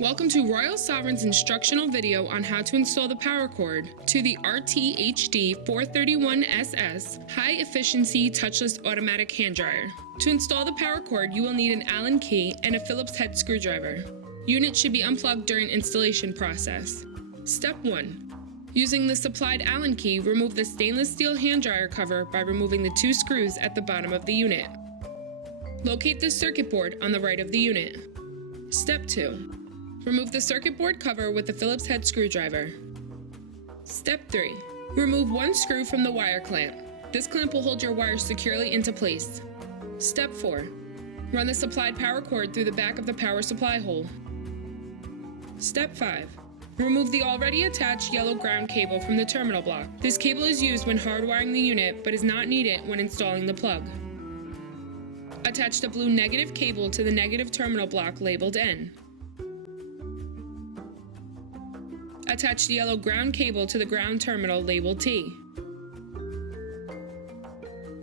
Welcome to Royal Sovereign's instructional video on how to install the power cord to the RTHD-431SS high-efficiency touchless automatic hand dryer. To install the power cord, you will need an Allen key and a Phillips head screwdriver. Unit should be unplugged during installation process. Step 1. Using the supplied Allen key, remove the stainless steel hand dryer cover by removing the 2 screws at the bottom of the unit. Locate the circuit board on the right of the unit. Step 2. Remove the circuit board cover with the Phillips head screwdriver. Step 3. Remove 1 screw from the wire clamp. This clamp will hold your wires securely into place. Step 4. Run the supplied power cord through the back of the power supply hole. Step 5. Remove the already attached yellow ground cable from the terminal block. This cable is used when hardwiring the unit but is not needed when installing the plug. Attach the blue negative cable to the negative terminal block labeled N. Attach the yellow ground cable to the ground terminal labeled T.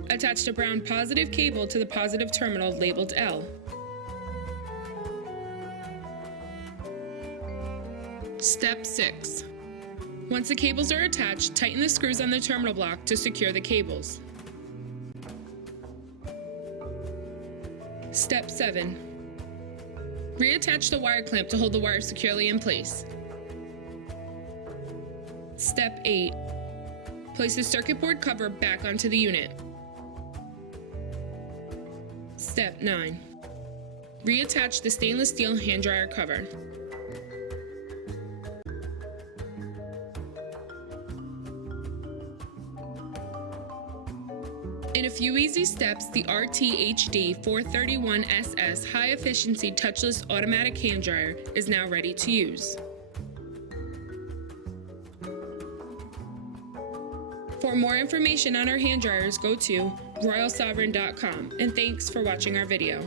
Attach the brown positive cable to the positive terminal labeled L. Step 6. Once the cables are attached, tighten the screws on the terminal block to secure the cables. Step 7. Reattach the wire clamp to hold the wire securely in place. Step 8. Place the circuit board cover back onto the unit. Step 9. Reattach the stainless steel hand dryer cover. In a few easy steps, the RTHD-431SS high-efficiency touchless automatic hand dryer is now ready to use. For more information on our hand dryers, go to royalsovereign.com, and thanks for watching our video.